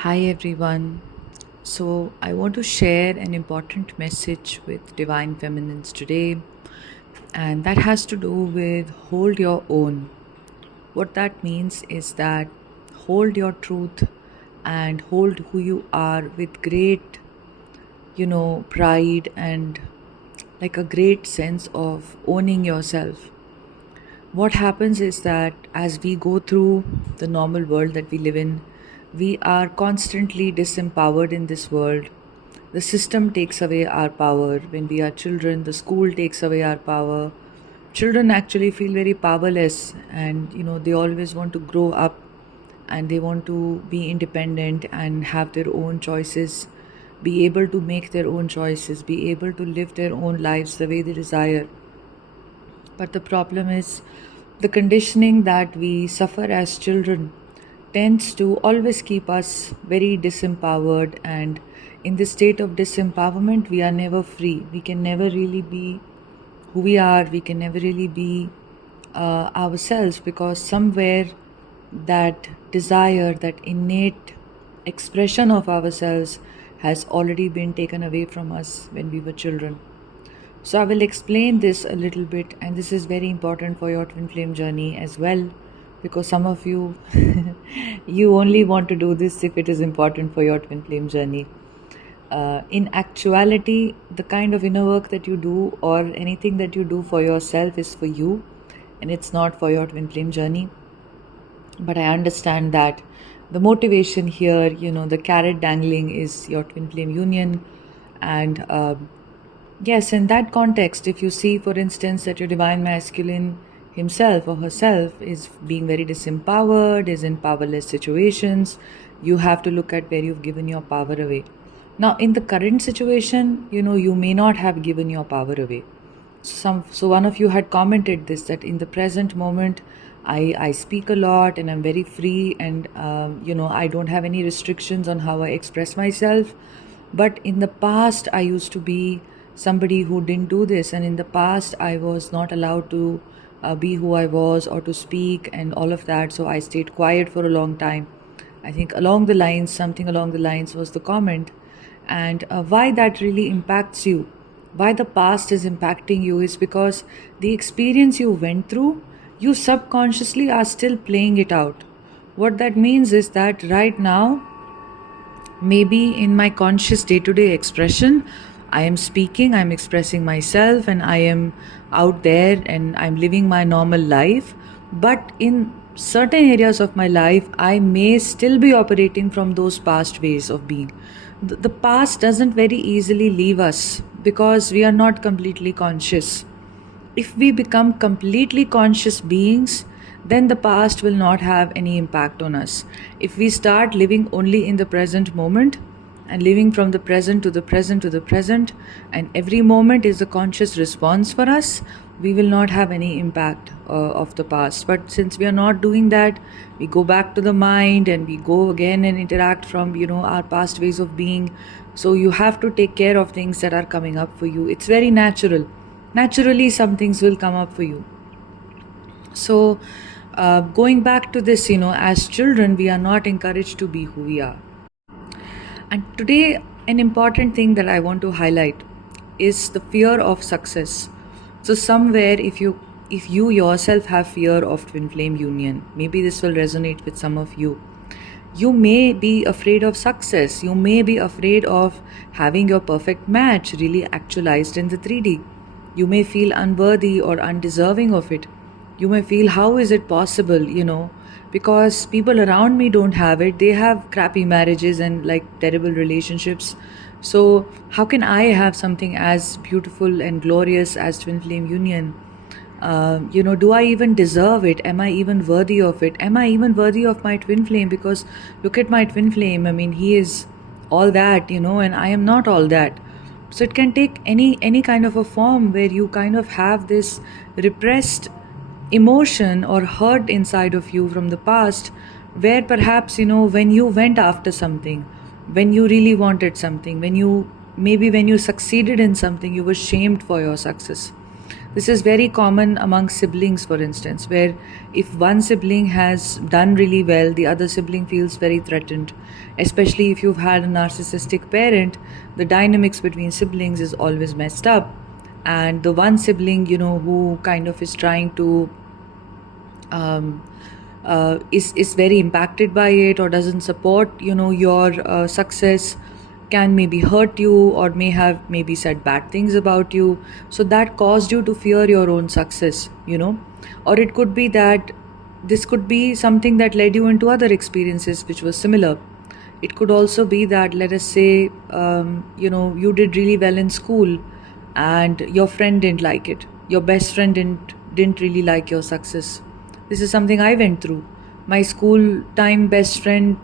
Hi everyone. So, I want to share an important message with Divine Feminines today, and that has to do with hold your own. What that means is that hold your truth and hold who you are with great, pride and like a great sense of owning yourself. What happens is that as we go through the normal world that we live in, we are constantly disempowered in this world. The system takes away our power. When we are children, the school takes away our power. Children actually feel very powerless, and they always want to grow up and they want to be independent and have their own choices, be able to make their own choices, be able to live their own lives the way they desire. But the problem is the conditioning that we suffer as children tends to always keep us very disempowered, and in this state of disempowerment we are never free. We can never really be who we are. We can never really be ourselves, because somewhere that desire, that innate expression of ourselves has already been taken away from us when we were children. So I will explain this a little bit, and this is very important for your twin flame journey as well, because some of you you only want to do this if it is important for your twin flame journey. In actuality, the kind of inner work that you do or anything that you do for yourself is for you, and it's not for your twin flame journey. But I understand that the motivation here, the carrot dangling, is your twin flame union. And yes, in that context, if you see, for instance, that your divine masculine himself or herself is being very disempowered, is in powerless situations, you have to look at where you've given your power away. Now, in the current situation, you may not have given your power away. So one of you had commented this, that in the present moment, I speak a lot and I'm very free, and I don't have any restrictions on how I express myself. But in the past, I used to be somebody who didn't do this, and in the past I was not allowed to be who I was or to speak and all of that, so I stayed quiet for a long time. I think something along the lines was the comment. And why that really impacts you, why the past is impacting you, is because the experience you went through, you subconsciously are still playing it out. What that means is that right now, maybe in my conscious day-to-day expression, I am speaking, I'm expressing myself, and I am out there and I'm living my normal life. But in certain areas of my life, I may still be operating from those past ways of being. The past doesn't very easily leave us because we are not completely conscious. If we become completely conscious beings, then the past will not have any impact on us. If we start living only in the present moment and living from the present to the present to the present, and every moment is a conscious response for us, we will not have any impact of the past. But since we are not doing that, we go back to the mind and we go again and interact from our past ways of being. So you have to take care of things that are coming up for you. It's very natural. Naturally, some things will come up for you. So going back to this, as children, we are not encouraged to be who we are. And today, an important thing that I want to highlight is the fear of success. So somewhere, if you yourself have fear of twin flame union, maybe this will resonate with some of you. You may be afraid of success. You may be afraid of having your perfect match really actualized in the 3D. You may feel unworthy or undeserving of it. You may feel, how is it possible, because people around me don't have it. They have crappy marriages and like terrible relationships. So how can I have something as beautiful and glorious as twin flame union? Do I even deserve it? Am I even worthy of it? Am I even worthy of my twin flame? Because look at my twin flame. I mean, he is all that, and I am not all that. So it can take any kind of a form where you kind of have this repressed emotion or hurt inside of you from the past, where perhaps when you went after something, when you really wanted something, when you succeeded in something, you were shamed for your success. This is very common among siblings, for instance, where if one sibling has done really well, the other sibling feels very threatened. Especially if you've had a narcissistic parent, the dynamics between siblings is always messed up. And the one sibling, who kind of is trying to um, is very impacted by it or doesn't support your success, can maybe hurt you or may have maybe said bad things about you, so that caused you to fear your own success. Or it could be that this could be something that led you into other experiences which was similar. It could also be that, let us say, you did really well in school and your friend didn't like it. Your best friend didn't really like your success. This is something I went through. My school time best friend,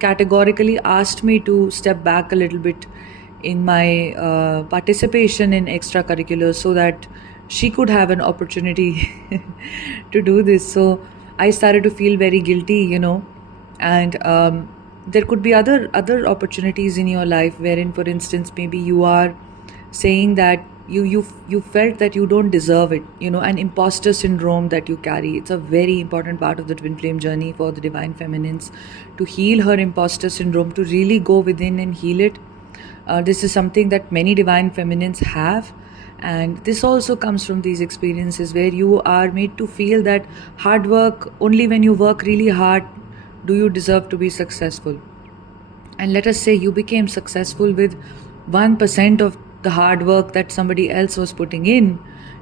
categorically asked me to step back a little bit in my participation in extracurriculars so that she could have an opportunity to do this. So I started to feel very guilty, and there could be other opportunities in your life wherein, for instance, maybe you are saying that you felt that you don't deserve it, an imposter syndrome that you carry. It's a very important part of the twin flame journey for the divine feminines, to heal her imposter syndrome, to really go within and heal it. This is something that many divine feminines have, and this also comes from these experiences where you are made to feel that hard work, only when you work really hard do you deserve to be successful. And let us say you became successful with 1% of the hard work that somebody else was putting in,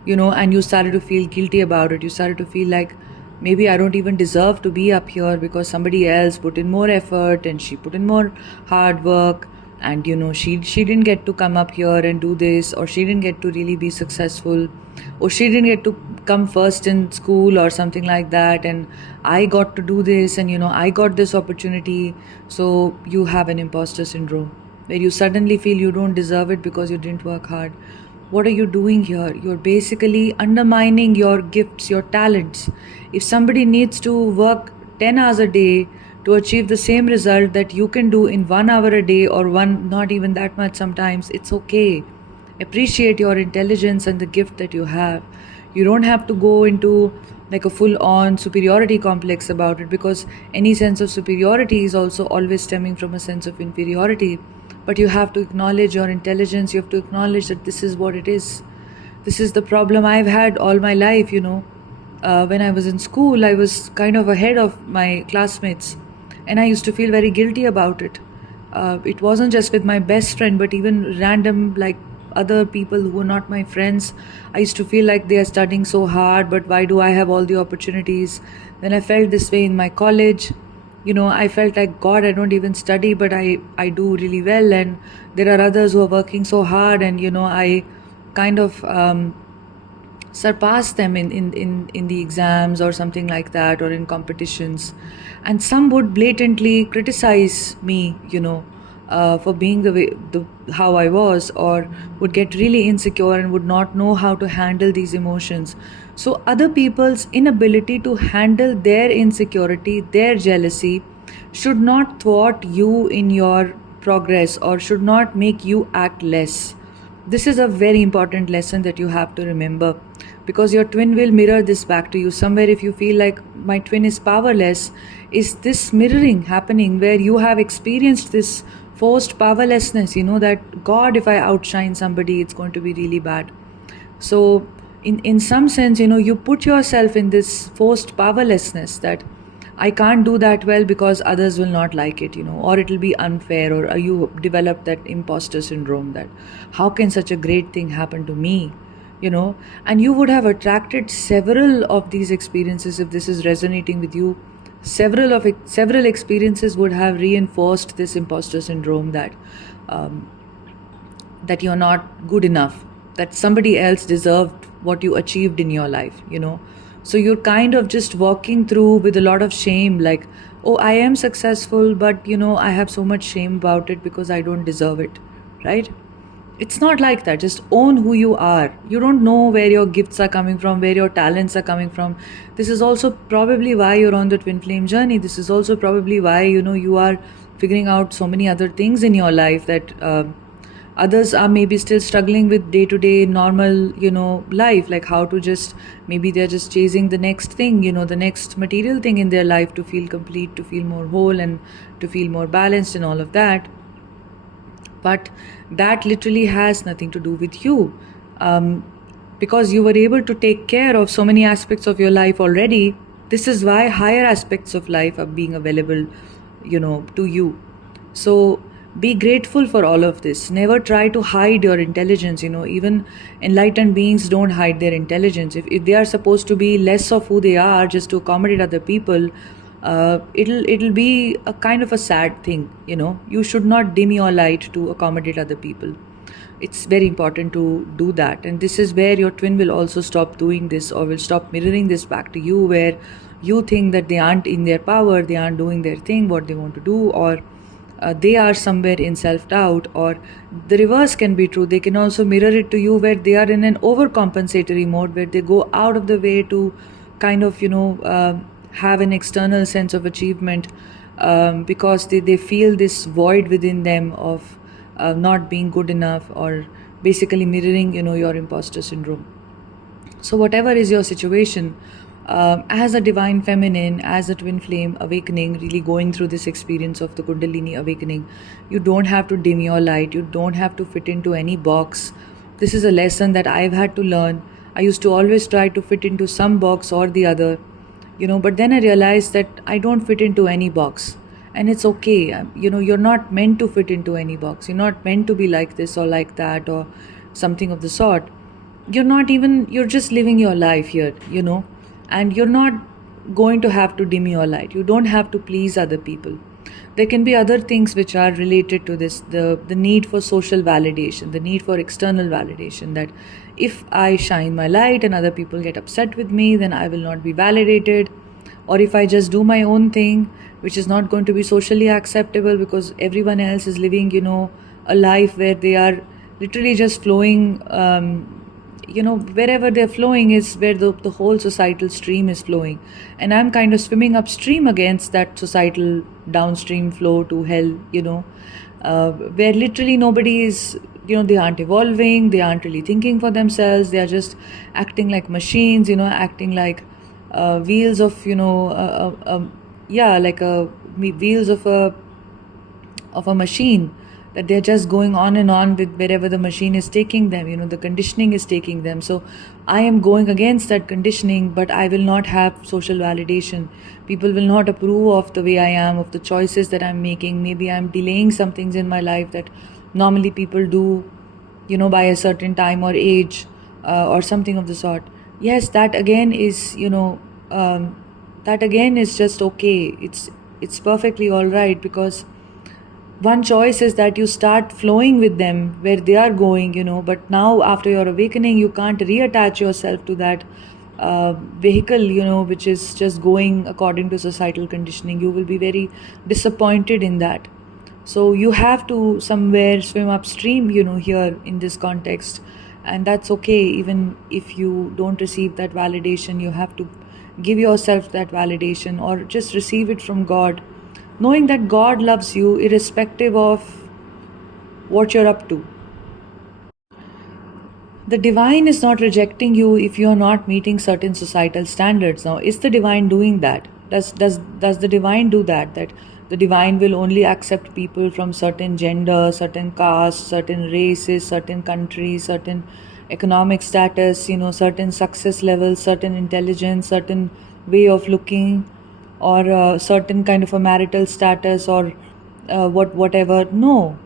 and you started to feel guilty about it. You started to feel like, maybe I don't even deserve to be up here because somebody else put in more effort and she put in more hard work, and she didn't get to come up here and do this, or she didn't get to really be successful, or she didn't get to come first in school or something like that, and I got to do this, and I got this opportunity. So you have an imposter syndrome where you suddenly feel you don't deserve it because you didn't work hard. What are you doing here? You're basically undermining your gifts, your talents. If somebody needs to work 10 hours a day to achieve the same result that you can do in 1 hour a day, or one, not even that much sometimes, it's okay. Appreciate your intelligence and the gift that you have. You don't have to go into like a full on superiority complex about it, because any sense of superiority is also always stemming from a sense of inferiority. But you have to acknowledge your intelligence. You have to acknowledge that this is what it is. This is the problem I've had all my life. When I was in school, I was kind of ahead of my classmates, and I used to feel very guilty about it. It wasn't just with my best friend, but even random, like, other people who were not my friends. I used to feel like they are studying so hard, but why do I have all the opportunities? Then I felt this way in my college. I felt like, God, I don't even study, but I do really well, and there are others who are working so hard, and I kind of surpass them in the exams or something like that, or in competitions. And some would blatantly criticize me, for being how I was, or would get really insecure and would not know how to handle these emotions. So other people's inability to handle their insecurity, their jealousy, should not thwart you in your progress, or should not make you act less. This is a very important lesson that you have to remember, because your twin will mirror this back to you. Somewhere, if you feel like my twin is powerless, is this mirroring happening where you have experienced this forced powerlessness, that, God, if I outshine somebody, it's going to be really bad. So in some sense, you put yourself in this forced powerlessness that I can't do that well because others will not like it, or it'll be unfair, or you develop that imposter syndrome that how can such a great thing happen to me, and you would have attracted several of these experiences. If this is resonating with you, several experiences would have reinforced this imposter syndrome that that you're not good enough, that somebody else deserved what you achieved in your life, so you're kind of just walking through with a lot of shame, like, oh, I am successful, but I have so much shame about it because I don't deserve it, right? It's not like that. Just own who you are. You don't know where your gifts are coming from, where your talents are coming from. This is also probably why you're on the twin flame journey. This is also probably why you are figuring out so many other things in your life that Others are maybe still struggling with day to day normal, life, like how to just, maybe they're just chasing the next thing, the next material thing in their life to feel complete, to feel more whole, and to feel more balanced and all of that. But that literally has nothing to do with you, um, because you were able to take care of so many aspects of your life already. This is why higher aspects of life are being available, to you. So be grateful for all of this. Never try to hide your intelligence. Even enlightened beings don't hide their intelligence. If they are supposed to be less of who they are just to accommodate other people, it'll be a kind of a sad thing. You should not dim your light to accommodate other people. It's very important to do that, and this is where your twin will also stop doing this, or will stop mirroring this back to you, where you think that they aren't in their power, they aren't doing their thing, what they want to do, or they are somewhere in self doubt. Or the reverse can be true, they can also mirror it to you, where they are in an overcompensatory mode, where they go out of the way to kind of have an external sense of achievement, because they feel this void within them of not being good enough, or basically mirroring your imposter syndrome. So whatever is your situation, as a divine feminine, as a twin flame awakening, really going through this experience of the kundalini awakening, you don't have to dim your light, you don't have to fit into any box. This is a lesson that I've had to learn. I used to always try to fit into some box or the other, but then I realized that I don't fit into any box, and it's okay. You're not meant to fit into any box, you're not meant to be like this or like that or something of the sort. You're just living your life here, and you're not going to have to dim your light. You don't have to please other people. There can be other things which are related to this, the need for social validation, the need for external validation, that if I shine my light and other people get upset with me, then I will not be validated. Or if I just do my own thing, which is not going to be socially acceptable because everyone else is living, a life where they are literally just flowing, wherever they're flowing is where the whole societal stream is flowing. And I'm kind of swimming upstream against that societal downstream flow to hell, where literally nobody is, they aren't evolving, they aren't really thinking for themselves, they are just acting like machines, acting like wheels of, like wheels of a machine, that they're just going on and on with wherever the machine is taking them, the conditioning is taking them. So I am going against that conditioning, but I will not have social validation. People will not approve of the way I am, of the choices that I'm making. Maybe I'm delaying some things in my life that normally people do, by a certain time or age, or something of the sort. Yes, that again is, that again is just okay. It's perfectly all right, because one choice is that you start flowing with them where they are going, but now after your awakening, you can't reattach yourself to that vehicle, which is just going according to societal conditioning. You will be very disappointed in that. So you have to somewhere swim upstream, here in this context. And that's okay. Even if you don't receive that validation, you have to give yourself that validation, or just receive it from God, knowing that God loves you irrespective of what you're up to. The divine is not rejecting you if you're not meeting certain societal standards. Now, is the divine doing that? Does the divine do that? That the divine will only accept people from certain gender, certain caste, certain races, certain countries, certain economic status, certain success levels, certain intelligence, certain way of looking, or certain kind of a marital status, or whatever. No,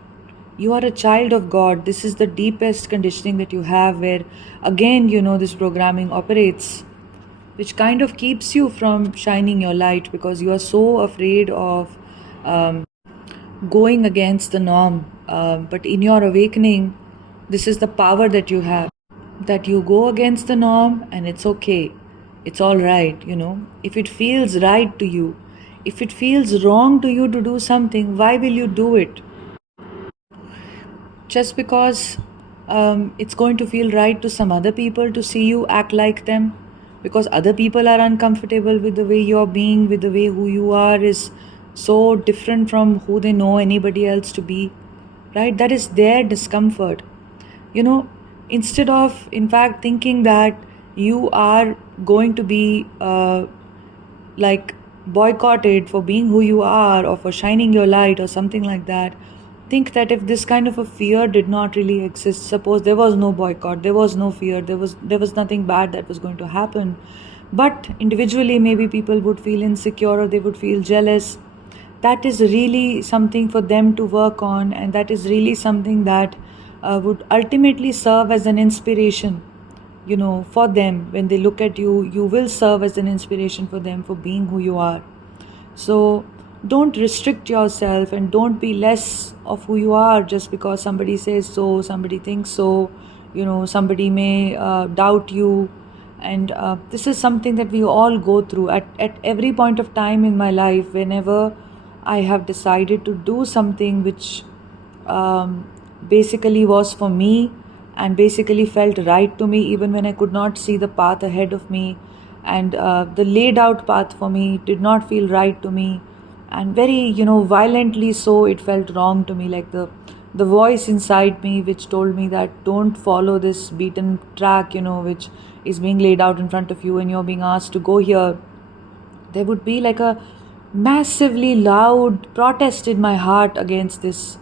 you are a child of God. This is the deepest conditioning that you have, where again, this programming operates, which kind of keeps you from shining your light, because you are so afraid of going against the norm. But in your awakening, this is the power that you have, that you go against the norm, and it's okay. It's all right, If it feels right to you, if it feels wrong to you to do something, why will you do it? Just because it's going to feel right to some other people to see you act like them, because other people are uncomfortable with the way you're being, with the way who you are is so different from who they know anybody else to be. right? That is their discomfort. You know, instead of, in fact, thinking that you are going to be like boycotted for being who you are or for shining your light or something like that, think that if this kind of a fear did not really exist, suppose there was no boycott, there was no fear, there was nothing bad that was going to happen, but individually maybe people would feel insecure or they would feel jealous, that is really something for them to work on, and that is really something that would ultimately serve as an inspiration, for them. When they look at you, you will serve as an inspiration for them for being who you are. So don't restrict yourself and don't be less of who you are just because somebody says so, somebody thinks so, somebody may doubt you. And this is something that we all go through at every point of time in my life. Whenever I have decided to do something which basically was for me and basically felt right to me, even when I could not see the path ahead of me, and the laid out path for me did not feel right to me, and very violently so it felt wrong to me, like the voice inside me which told me that don't follow this beaten track, which is being laid out in front of you and you're being asked to go here. There would be like a massively loud protest in my heart against this.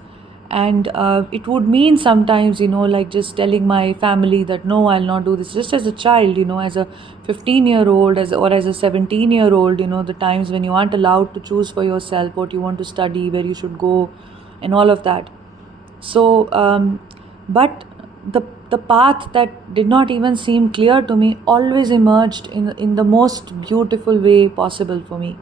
And it would mean sometimes, like just telling my family that no, I'll not do this. Just as a child, as a 15-year-old, or as a 17-year-old, the times when you aren't allowed to choose for yourself what you want to study, where you should go, and all of that. So, but the path that did not even seem clear to me always emerged in the most beautiful way possible for me.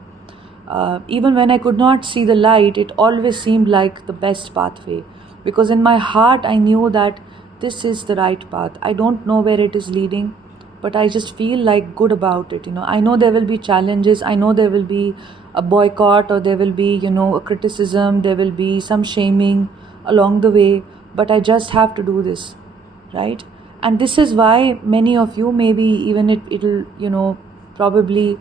Even when I could not see the light, it always seemed like the best pathway, because in my heart I knew that this is the right path. I don't know where it is leading, but I just feel like good about it. I know there will be challenges. I know there will be a boycott, or there will be, a criticism. There will be some shaming along the way, but I just have to do this, right? And this is why many of you, maybe even it'll probably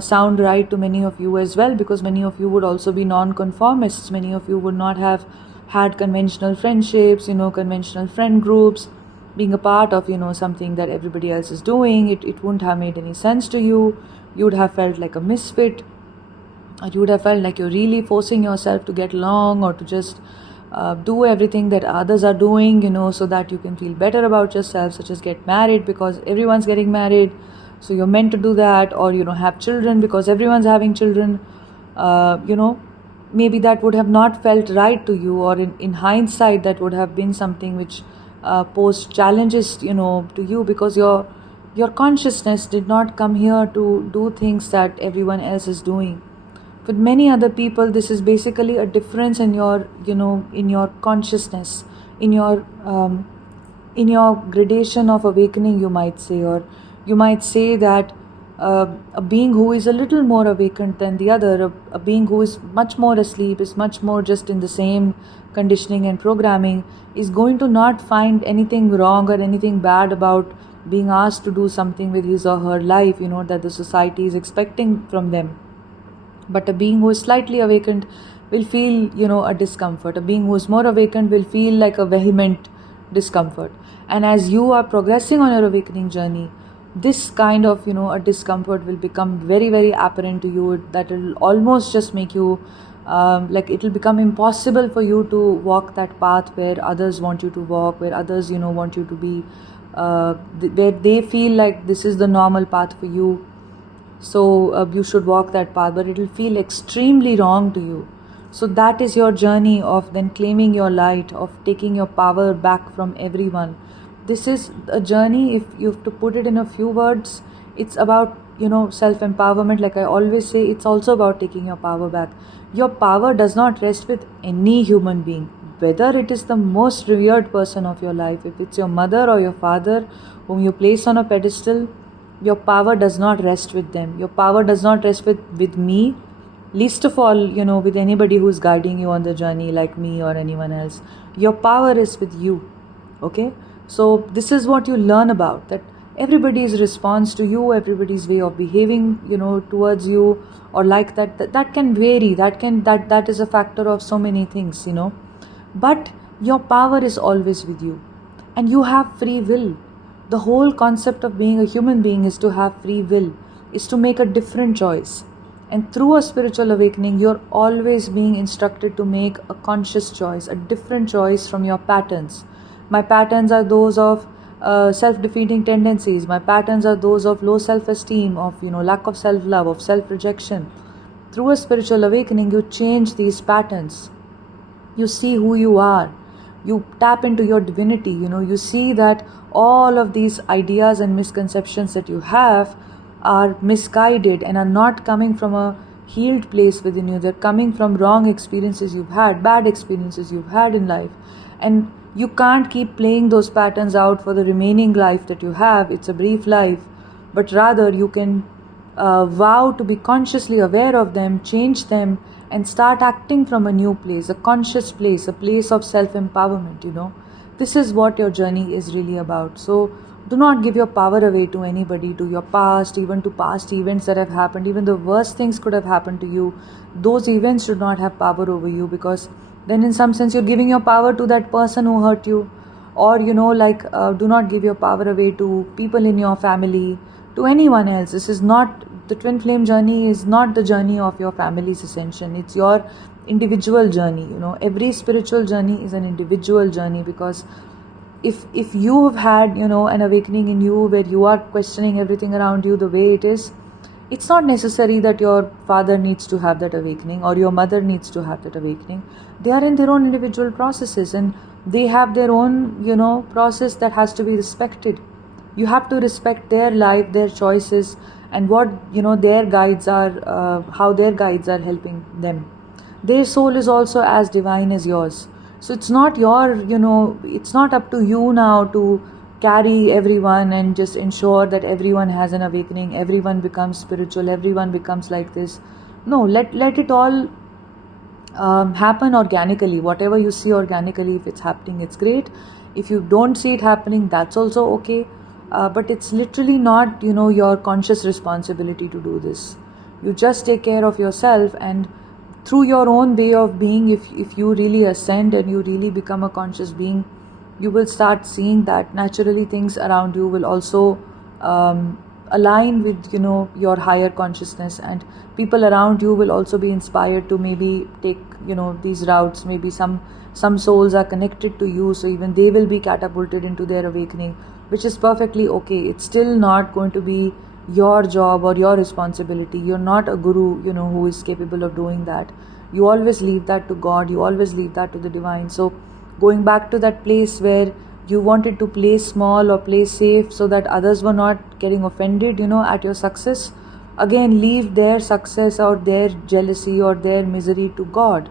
sound right to many of you as well, because many of you would also be non-conformists. Many of you would not have had conventional friendships, conventional friend groups, being a part of something that everybody else is doing. It wouldn't have made any sense to you. You would have felt like a misfit, or you would have felt like you're really forcing yourself to get along, or to just do everything that others are doing, so that you can feel better about yourself, such as get married because everyone's getting married, so you're meant to do that, or have children because everyone's having children. Maybe that would have not felt right to you, or in hindsight that would have been something which posed challenges to you, because your consciousness did not come here to do things that everyone else is doing. With many other people, this is basically a difference in your in your consciousness, in your gradation of awakening, you might say. Or you might say that a being who is a little more awakened than the other, a being who is much more asleep, is much more just in the same conditioning and programming, is going to not find anything wrong or anything bad about being asked to do something with his or her life, that the society is expecting from them. But a being who is slightly awakened will feel, a discomfort. A being who is more awakened will feel like a vehement discomfort. And as you are progressing on your awakening journey, this kind of, a discomfort will become very, very apparent to you. That will almost just make you, like it will become impossible for you to walk that path where others want you to walk, where others, want you to be, where they feel like this is the normal path for you. So you should walk that path, but it will feel extremely wrong to you. So that is your journey of then claiming your light, of taking your power back from everyone. This is a journey, if you have to put it in a few words, it's about, self-empowerment. Like I always say, it's also about taking your power back. Your power does not rest with any human being, whether it is the most revered person of your life, if it's your mother or your father whom you place on a pedestal. Your power does not rest with them. Your power does not rest with me. Least of all, with anybody who's guiding you on the journey like me or anyone else. Your power is with you. Okay? So this is what you learn about, that everybody's response to you, everybody's way of behaving, towards you, or like that can vary. That is a factor of so many things, But Your power is always with you, and you have free will. The whole concept of being a human being is to have free will, is to make a different choice. And through a spiritual awakening, you're always being instructed to make a conscious choice, a different choice from your patterns. My patterns are those of self-defeating tendencies. My patterns are those of low self-esteem, of lack of self-love, of self-rejection. Through a spiritual awakening, you change these patterns. You see who you are. You tap into your divinity. You see that all of these ideas and misconceptions that you have are misguided and are not coming from a healed place within you. They're coming from wrong experiences you've had, bad experiences you've had in life. And you can't keep playing those patterns out for the remaining life that you have. It's a brief life, but rather you can vow to be consciously aware of them, change them, and start acting from a new place, a conscious place, a place of self-empowerment. This is what your journey is really about. So do not give your power away to anybody, to your past, even to past events that have happened. Even the worst things could have happened to you. Those events should not have power over you, because then in some sense you're giving your power to that person who hurt you. Or do not give your power away to people in your family, to anyone else. This is not, the twin flame journey is not the journey of your family's ascension. It's your individual journey. Every spiritual journey is an individual journey, because if you have had an awakening in you where you are questioning everything around you the way it is, it's not necessary that your father needs to have that awakening or your mother needs to have that awakening. They are in their own individual processes, and they have their own process that has to be respected. You have to respect their life, their choices, and what their guides are, how their guides are helping them. Their soul is also as divine as yours. So it's not it's not up to you now to carry everyone and just ensure that everyone has an awakening, everyone becomes spiritual, everyone becomes like this. No, let it all happen organically. Whatever you see organically, if it's happening, it's great. If you don't see it happening, that's also okay. But it's literally not your conscious responsibility to do this. You just take care of yourself, and through your own way of being, if you really ascend and you really become a conscious being, you will start seeing that naturally things around you will also align with your higher consciousness, and people around you will also be inspired to maybe take these routes. Maybe some souls are connected to you, so even they will be catapulted into their awakening, which is perfectly okay. It's still not going to be your job or your responsibility. You're not a guru who is capable of doing that. You always leave that to God. You always leave that to the divine. So going back to that place where you wanted to play small or play safe so that others were not getting offended at your success, again, leave their success or their jealousy or their misery to God,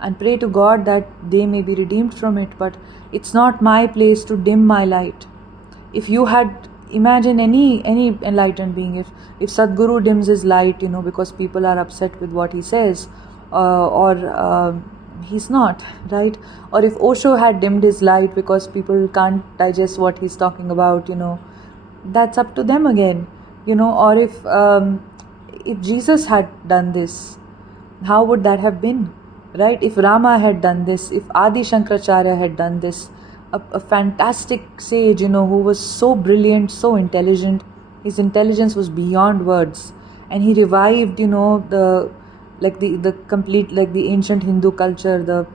and pray to God that they may be redeemed from it. But it's not my place to dim my light. If you had, imagine any enlightened being, if Sadguru dims his light because people are upset with what he says, or he's not, right? Or if Osho had dimmed his light because people can't digest what he's talking about, that's up to them again. Or if Jesus had done this, how would that have been, right? If Rama had done this, if Adi Shankaracharya had done this, a fantastic sage who was so brilliant, so intelligent, his intelligence was beyond words, and he revived the complete, like the ancient Hindu culture. The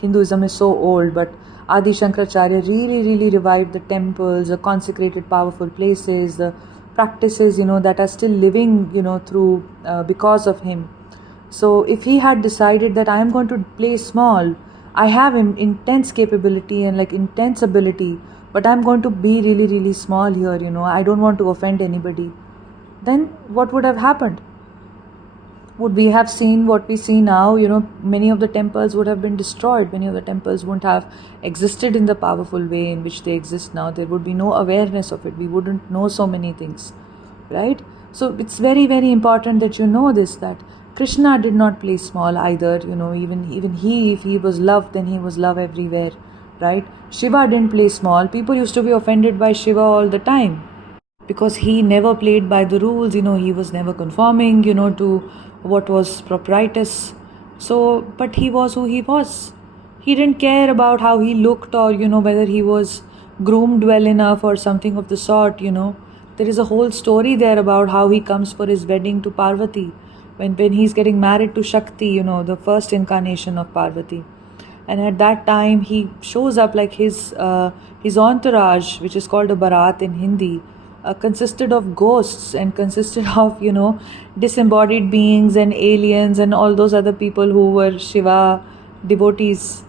Hinduism is so old, but Adi Shankaracharya really revived the temples, the consecrated powerful places, the practices that are still living through because of him. So if he had decided that I am going to play small, I have intense capability and intense ability, but I'm going to be really small here, I don't want to offend anybody, then what would have happened? Would we have seen what we see now? Many of the temples would have been destroyed. Many of the temples wouldn't have existed in the powerful way in which they exist now. There would be no awareness of it. We wouldn't know so many things, right? So it's very important that you know this, that Krishna did not play small either. Even he, if he was love, then he was love everywhere, right? Shiva didn't play small. People used to be offended by Shiva all the time because he never played by the rules. He was never conforming to what was proprietous. So but he was who he was. He didn't care about how he looked, or whether he was groomed well enough or something of the sort. There is a whole story there about how he comes for his wedding to Parvati, when he's getting married to Shakti, the first incarnation of Parvati. And at that time he shows up, like his entourage, which is called a barat in Hindi, consisted of ghosts and consisted of disembodied beings and aliens and all those other people who were Shiva devotees.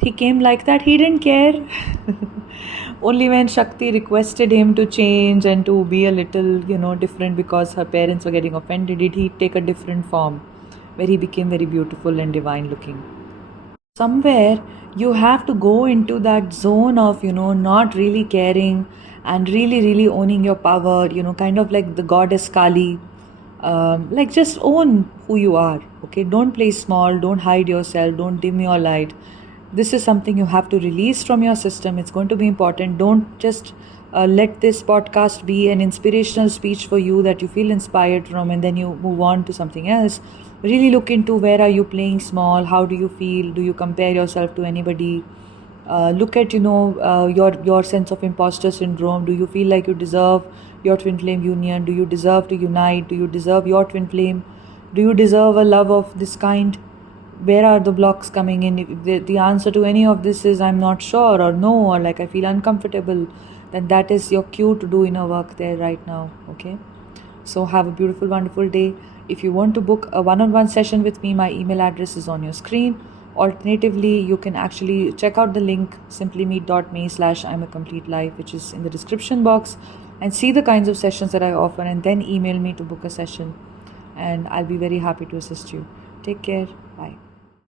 He came like that. He didn't care. Only when Shakti requested him to change and to be a little different, because her parents were getting offended, did he take a different form, where he became very beautiful and divine looking. Somewhere you have to go into that zone of not really caring and really really owning your power, kind of like the goddess Kali. Like, just own who you are. Okay, don't play small, don't hide yourself, don't dim your light. This is something you have to release from your system. It's going to be important. Don't just let this podcast be an inspirational speech for you that you feel inspired from and then you move on to something else. Really look into, where are you playing small, how do you feel, do you compare yourself to anybody. Look at your sense of imposter syndrome. Do you feel like you deserve your twin flame union? Do you deserve to unite? Do you deserve your twin flame? Do you deserve a love of this kind? Where are the blocks coming in? If the answer to any of this is I'm not sure, or no, or like I feel uncomfortable, then that is your cue to do inner work there right now. Okay, so have a beautiful, wonderful day. If you want to book a one-on-one session with me, my email address is on your screen. Alternatively, you can actually check out the link simplymeet.me/I'm a complete life, which is in the description box, and see the kinds of sessions that I offer, and then email me to book a session, and I'll be very happy to assist you. Take care.